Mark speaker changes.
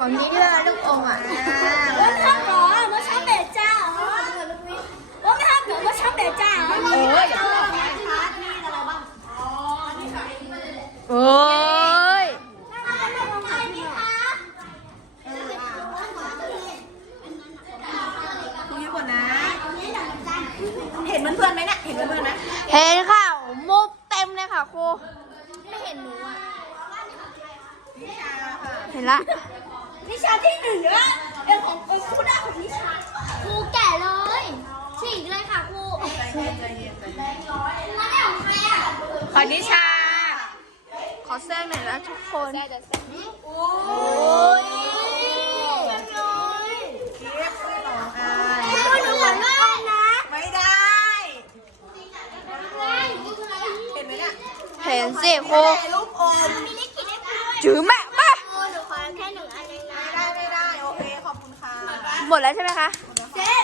Speaker 1: ของนี้ด้วยลูกอมอ่ะ
Speaker 2: 我唱歌，我唱白家。我们唱歌，我唱白家。
Speaker 1: โอ้ยคุยก่อนนะ เห็นเพื่อนๆไหมเนี่ย เห็นเพื่อนๆไหมเห็นค่ะมุกเต็มเลยค่ะครู
Speaker 2: ไม่เห็นหนูอ่ะ
Speaker 1: เห็นละ
Speaker 2: นิชาที่หนึ่งอะเป็นของครูได้ของนิชาครูแก่เลยฉีกเลยค่ะครูมันไม่ของใครอ่ะ
Speaker 1: ขอนิชา ขอแซงหน่อยนะทุกคน
Speaker 2: โอ้ยหนูขอเล่นนะ
Speaker 1: ไม่ได้ เห็นไหมเนี่ย เห็นสิครู
Speaker 2: ลูกอมมีลิขิตให้ครูด้วย
Speaker 1: จื้อแม่ป่ะ
Speaker 2: หนูขอแค่หนึ่งอันเองนะ
Speaker 1: ไม่ได้ โอเค ขอบคุณค่ะ หมดแล้วใช่ไหมคะ
Speaker 2: เจ๊